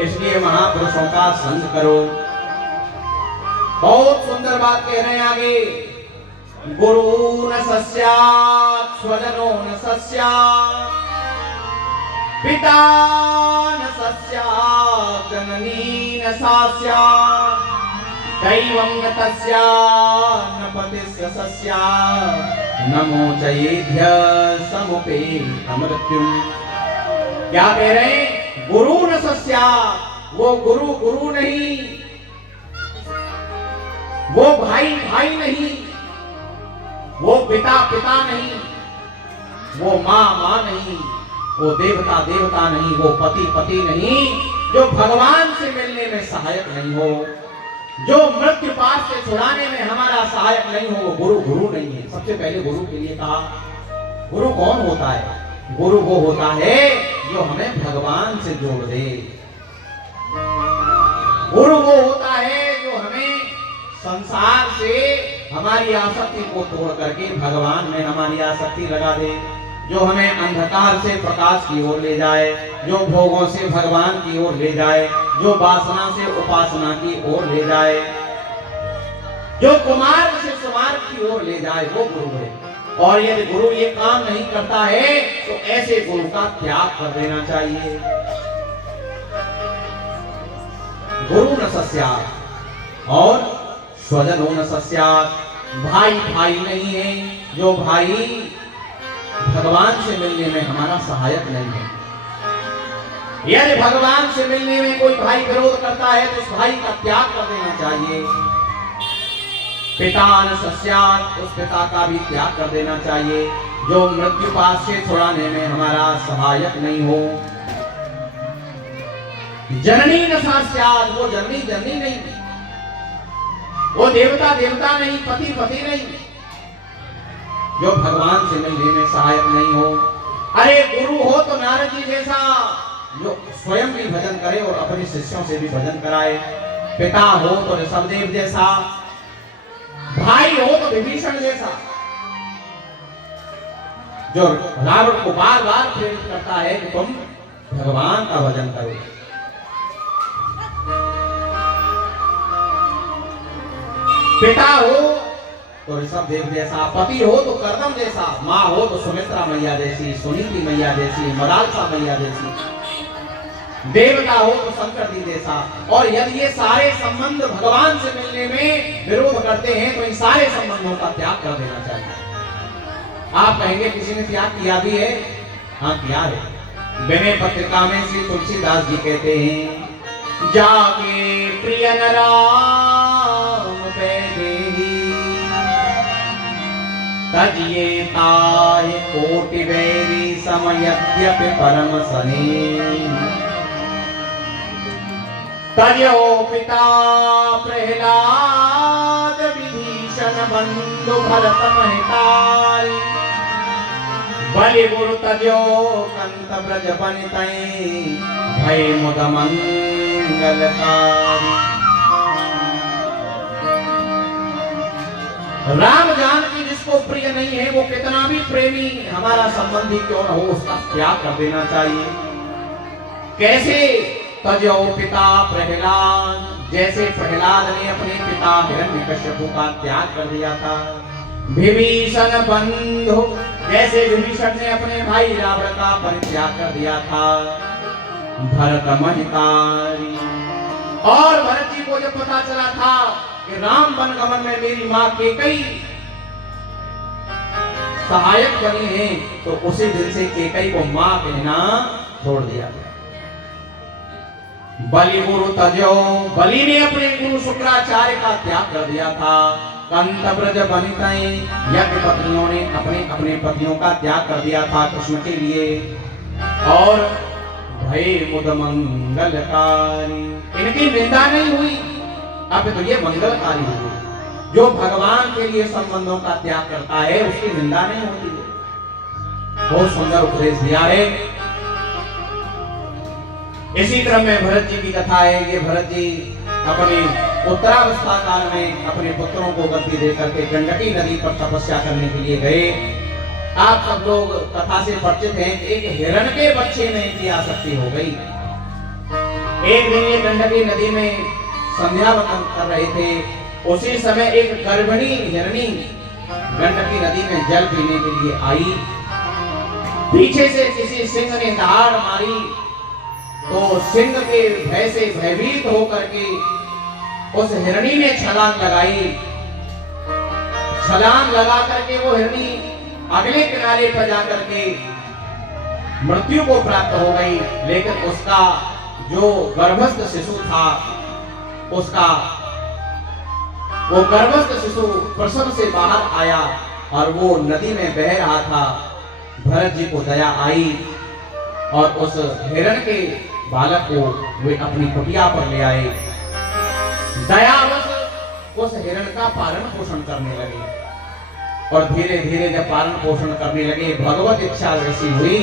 इसलिए महापुरुषों का संग करो। बहुत सुंदर बात कह रहे हैं आगे, गुरु न सस्यात् स्वजनो न सस्यात् पिता न सस्यात् जननी न सास्यात् दैवं न तस्यात् न पतिस्य सस्यात् न मोचयेद्य समुपेत मृत्युम्। क्या कह रहे हैं? गुरु न सस्यात्, वो गुरु गुरु नहीं, वो भाई भाई नहीं, वो पिता पिता नहीं, वो माँ माँ नहीं, वो देवता देवता नहीं, वो पति पति नहीं, जो भगवान से मिलने में सहायक नहीं हो, जो मृत्यु पास से छुड़ाने में हमारा सहायक नहीं हो, वो गुरु गुरु नहीं है। सबसे पहले गुरु के लिए कहा, गुरु कौन होता है? गुरु वो होता है जो हमें भगवान से जोड़ दे। गुरु वो होता है जो हमें संसार से हमारी आसक्ति को तोड़ करके भगवान में हमारी आसक्ति लगा दे, जो हमें अंधकार से प्रकाश की ओर ले जाए, जो भोगों से भगवान की ओर ले जाए, जो वासना से उपासना की ओर ले जाए, जो कुमार से सुमार की ओर ले जाए, वो गुरु है। और यदि गुरु ये काम नहीं करता है तो ऐसे गुरु का त्याग कर देना चाहिए। गुरु न सस्यात् और स्वजनो न सस्यात्, भाई भाई नहीं है, जो भाई भगवान से मिलने में हमारा सहायक नहीं है। यदि भगवान से मिलने में कोई भाई विरोध करता है तो उस भाई का त्याग कर देना चाहिए। पिता न सस्यात्, उस पिता का भी त्याग कर देना चाहिए जो मृत्यु पास से छुड़ाने में हमारा सहायक नहीं हो। जननी न सस्यात्, वो जननी जननी नहीं, वो देवता देवता नहीं, पति पति नहीं, जो भगवान से मिलने में सहायक नहीं हो। अरे गुरु हो तो नारद जी जैसा जो स्वयं भी भजन करे और अपने शिष्यों से भी भजन कराए। पिता हो तो ऋषभदेव जैसा, भाई हो तो विभीषण जैसा, जो रावण को बार बार प्रेरित करता है कि तुम भगवान का भजन करो। पिता हो तो ऋषभदेव जैसा, पति हो तो कर्दम जैसा, माँ हो तो सुमित्रा मैया जैसी, सुनीति मैया जैसी, मदालसा मैया जैसी, देवता हो तो शंकर जी जैसा। और यदि ये सारे संबंध भगवान से मिलने में विरोध करते हैं तो इन सारे संबंधों का त्याग कर देना चाहिए। आप कहेंगे किसी ने त्याग किया भी है? हाँ किया है। विनय पत्रिका में श्री तुलसीदास जी कहते हैं, जाके प्रिय न राम तजिए ताहि कोटि वैरी सम यद्यपि परम सने। तजो पिता प्रहलाद विभीषण बंधु भरत महिताल। बलि गुरु तजो कंत ब्रज बनितै भय मुद मंगलकारी। राम जानकी जिसको प्रिय नहीं है वो कितना भी प्रेमी हमारा संबंधी क्यों न हो उसका त्याग कर देना चाहिए। कैसे? तजो पिता प्रहलाद, जैसे प्रहलाद ने अपने पिता हिरण्यकश्यप का त्याग कर दिया था। विभीषण बंधु, जैसे विभीषण ने अपने भाई रावण का परित्याग कर दिया था। भरत महितारी, और भरत जी को जब पता चला था कि राम वनगमन में मेरी मां केकई सहायक बनी है, तो उसी दिन से केकई को मां कहना छोड़ दिया गया। बलि गुरु तजो, बलि ने अपने गुरु शुक्राचार्य का त्याग कर दिया था। कंत ब्रज बनितै, यज्ञ पत्नियों ने अपने अपने पतियों का त्याग कर दिया था कृष्ण के लिए। और भय मुद मंगलकारी, इनकी निंदा नहीं हुई, अब तो ये मंगलकारी हुई। जो भगवान के लिए संबंधों का त्याग करता है उसकी निंदा नहीं होती है। बहुत सुंदर उपदेश दिया है। इसी क्रम में भरत जी की कथा है। ये भरत जी अपनी उत्तरावस्था काल में अपने पुत्रों को गद्दी देकर के गंडकी नदी पर तपस्या करने के लिए गए। आप सब लोग कथा से परिचित हैं कि एक हिरण के बच्चे में इनकी आसक्ति हो गई। एक दिन ये गंडकी नदी में संध्या वंदन कर रहे थे, उसी समय एक गर्भिणी हिरणी गंडकी नदी में जल पीने के लिए आई। पीछे से किसी सिंह ने दहाड़ मारी, तो सिंह के भय से भयभीत होकर के उस हिरणी ने छलांग लगाई। छलांग लगा करके वो हिरणी अगले किनारे पर जाकर के मृत्यु को प्राप्त हो गई। लेकिन उसका जो गर्भस्थ शिशु था, उसका वो गर्भस्थ शिशु प्रसव से बाहर आया और वो नदी में बह रहा था। भरत जी को दया आई और उस हिरण के बालक को वे अपनी कुटिया पर ले आए। दयावश उस हिरण का पालन पोषण करने लगे और धीरे धीरे जब पालन पोषण करने लगे, भगवत इच्छा ऐसी हुई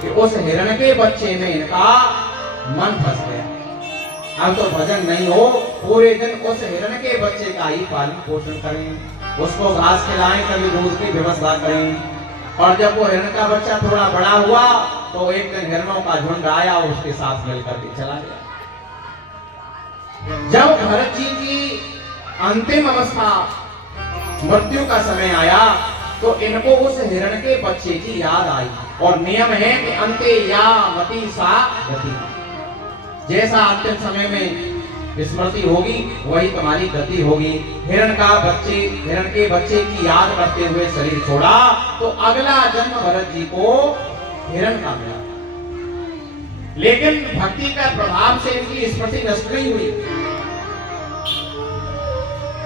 कि उस हिरण के बच्चे में इनका मन फंस गया। अब तो भजन नहीं हो, पूरे दिन उस हिरण के बच्चे का ही पालन पोषण करें, उसको घास खिलाएं, कभी दूध की व्यवस्था करें। और जब वो हिरण का बच्चा थोड़ा बड़ा हुआ तो एक दिन हिरणों का झुंड आया और उसके साथ मिलकर के चला गया। जब भरत जी की अंतिम अवस्था मृत्यु का समय आया तो इनको उस हिरण के बच्चे की याद आई। और नियम है कि अंते या मति सा गति, जैसा अंतिम समय में स्मृति होगी वही तुम्हारी गति होगी। हिरण के बच्चे की याद करते हुए शरीर छोड़ा तो अगला जन्म भरत जी को हिरण का मिला। लेकिन भक्ति का प्रभाव से इनकी स्मृति नष्ट नहीं हुई।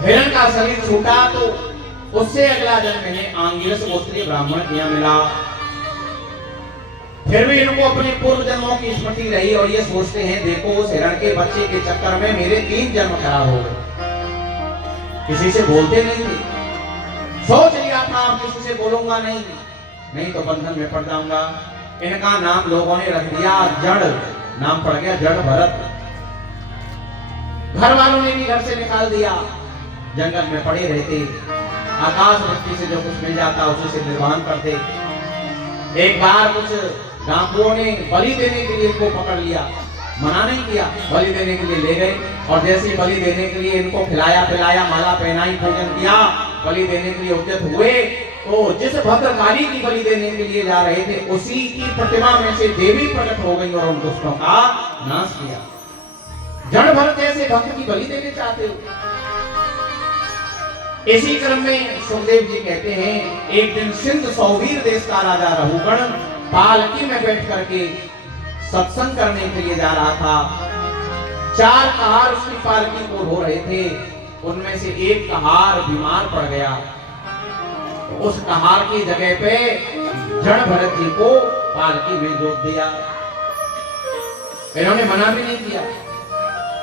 हिरण का शरीर छूटा तो उससे अगला जन्म इन्हें आंगिरस गोत्रीय ब्राह्मण के यहाँ मिला। फिर भी इनको अपने पूर्व जन्मों की स्मृति रही और ये सोचते हैं देखो उस हिरण के बच्चे के चक्कर में मेरे 3 जन्म खराब हो गए। किसी से बोलते नहीं थे, सोच लिया था अब किसी से बोलूंगा नहीं तो बंधन में पड़ जाऊंगा। इनका नाम लोगों ने रख दिया जड़, नाम पड़ गया जड़ भरत। घर वालों ने भी घर से निकाल दिया, जंगल में पड़े रहते, आकाश वृष्टि से जो कुछ मिल जाता उसी से निर्वाह करते। एक बार कुछ डाकुओं ने बलि देने के लिए इनको पकड़ लिया, मना नहीं किया, बलि देने के लिए ले गए। और जैसे ही बलि देने के लिए इनको खिलाया पिलाया, माला पहनाई, पूजन किया, बलि देने के लिए उद्यत हुए तो जिस भद्रकाली की बलि देने के लिए जा रहे थे उसी की प्रतिमा में से देवी प्रकट हो गई और उन दुष्टों का नाश किया। जड़ भरत जैसे भक्त की बलि देने चाहते हो। इसी क्रम में सुखदेव जी कहते हैं एक दिन सिंध सौवीर देश का राजा रहुगण पालकी में बैठ करके सत्संग करने के लिए जा रहा था। 4 कहार उसकी पालकी को ढो रहे थे, उनमें से एक कहार बीमार पड़ गया। उस कहार की जगह पे जड़ भरत जी को पालकी में जोत दिया। इन्होंने मना भी नहीं किया,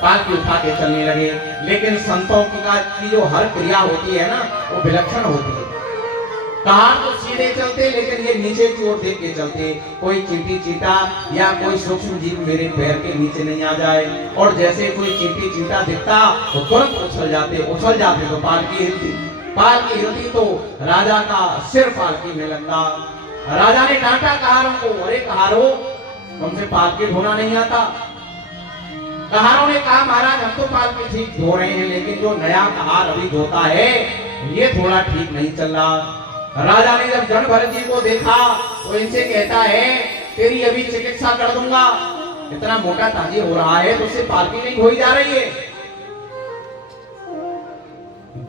पालकी उठा के चलने लगे। लेकिन संतों की जो हर क्रिया होती है ना, वो विलक्षण होती है। कहार तो सीधे चलते, लेकिन ये नीचे की ओर देख के चलते, कोई चींटी चींटा या कोई सूक्ष्म जीव मेरे पैर के नीचे नहीं आ जाए। और जैसे कोई चींटी चींटा दिखता तो तुरंत उछल जाते तो पालकी हिलती तो राजा का सिर पालकी में लगता। राजा ने डांटा कहारों को, अरे कहारो, तुमसे पालकी ढोना नहीं आता। कहारों ने कहा, महाराज हम तो पालकी ठीक धो रहे हैं, लेकिन जो नया कहार अभी धोता है ये थोड़ा ठीक नहीं चल रहा। राजा ने जब जड़ भरत जी को देखा तो इनसे कहता है, तेरी अभी चिकित्सा कर दूंगा, इतना मोटा ताजी हो रहा है तो उससे पालकी नहीं धोई जा रही है।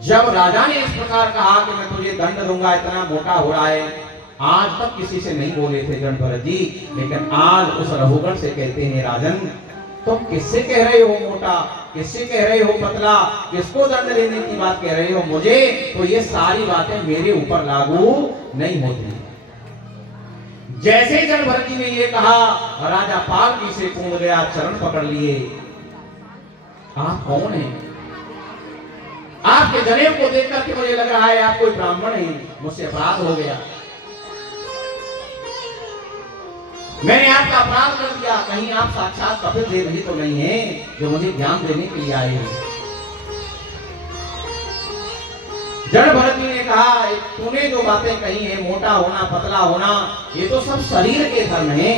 जब राजा ने इस प्रकार कहा कि मैं तुझे दंड दूंगा, इतना मोटा हो रहा है, आज तक किसी से नहीं बोले थे जड़ भरत जी, लेकिन आज उस रघुगण से कहते हैं, राजन तुम किससे कह रहे हो मोटा, किससे कह रहे हो पतला, किसको दंड देने की बात कह रहे हो मुझे? तो ये सारी बातें मेरे ऊपर लागू नहीं होती। जैसे जड़ भरत जी ने ये कहा, राजा पालकी से कूद गया, चरण पकड़ लिए। आप कौन हैं? आपके जनेऊ को देख करके मुझे लग रहा है आप कोई ब्राह्मण हैं, मुझसे अपराध हो गया, मैंने आपका अपराध कर दिया। कहीं आप साक्षात कपिल देव ही तो नहीं है जो मुझे ज्ञान देने के लिए आए हैं? जड़ भरत जी ने कहा, तूने जो बातें कही है, मोटा होना पतला होना, ये तो सब शरीर के धर्म हैं।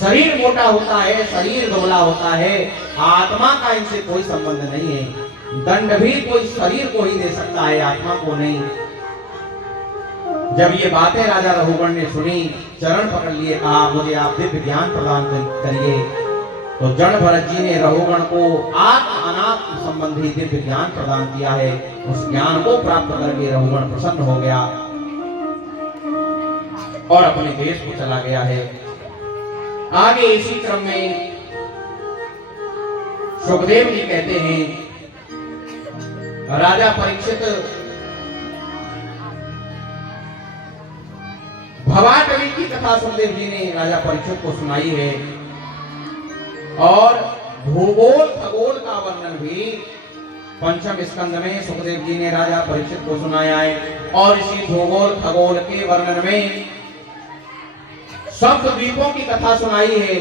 शरीर मोटा होता है, शरीर दुबला होता है, आत्मा का इनसे कोई संबंध नहीं है। दंड भी कोई शरीर को ही दे सकता है, आत्मा को नहीं। जब ये बातें राजा रघुगण ने सुनी, चरण पकड़ लिए, कहा मुझे आप दिव्य ज्ञान प्रदान करिए। तो जड़ भरत जी ने रघुगण को आत्म अनात्म संबंधी दिव्य ज्ञान प्रदान किया है। उस ज्ञान को प्राप्त करके रघुगण प्रसन्न हो गया और अपने देश को चला गया है। आगे इसी क्रम में सुखदेव जी कहते हैं, राजा परीक्षित भवाटवी की कथा सुखदेव जी ने राजा परीक्षित को सुनाई है, और भूगोल खगोल का वर्णन भी पंचम स्कंद में सुखदेव जी ने राजा परीक्षित को सुनाया है। और इसी भूगोल खगोल के वर्णन में सप्त द्वीपों की कथा सुनाई है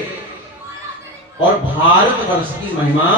और भारतवर्ष की महिमा